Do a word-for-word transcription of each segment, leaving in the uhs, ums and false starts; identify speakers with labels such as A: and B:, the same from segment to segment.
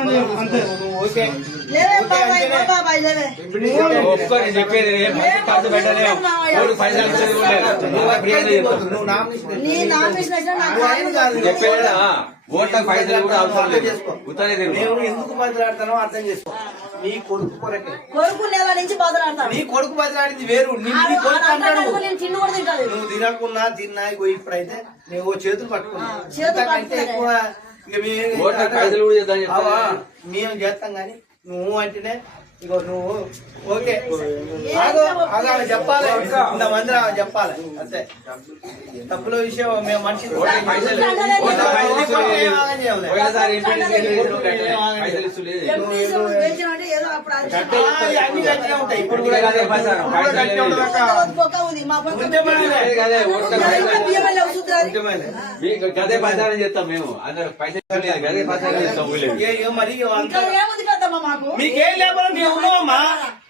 A: ఒక్కరి చెప్పేది ఖర్చు పెట్టలేదు పైసలు చెప్పేదా ఓట్లకు పైసలు కూడా అవసరం లేదు.
B: నేను ఎందుకు బదిలాడతానో అర్థం చేసుకో. నీ కొడుకు కొరకే
C: కొడుకు నెల నుంచి బదిలాడతాను.
B: నీ కొడుకు బదిలాడింది వేరు. నువ్వు తినకున్నా తిన్నా ఇప్పుడైతే నువ్వు చేతులు పట్టుకున్నావు ఎక్కువ మేము చేస్తాం గాని నువ్వు అంటేనే ఇగో నువ్వు ఓకే అలా చెప్పాలి. ఇంతమంది చెప్పాలి అంతే. తప్పుల విషయం మేము మనిషి అన్ని గట్టిగా ఉంటాయి. ఇప్పుడు కూడా
A: గదే ప్రచారం చేస్తాం మేము. అందరూ పైసలు గదే ప్రచారం చేస్తాం.
B: మరి మీకేం లేకపోతే మేము ఉన్నామమ్మా.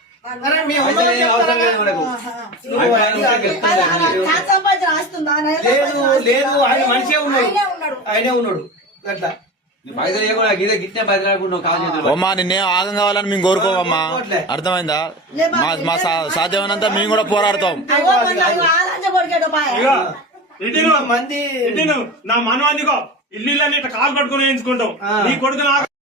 B: లేదు లేదు ఆయన మనిషే ఉన్నాడు. ఆయనే ఉన్నాడు అట్లా
D: అమ్మా నిన్నేం ఆగం కావాలని మేము కోరుకోవమ్మా. అర్థమైందా? మా సాధ్యమైనంత మేము కూడా పోరాడతాం.
B: మంది
E: నా మనవాదిగో ఇల్లు ఇల్లు కాలు పట్టుకుని వేయించుకుంటాం. నీ కొడుకు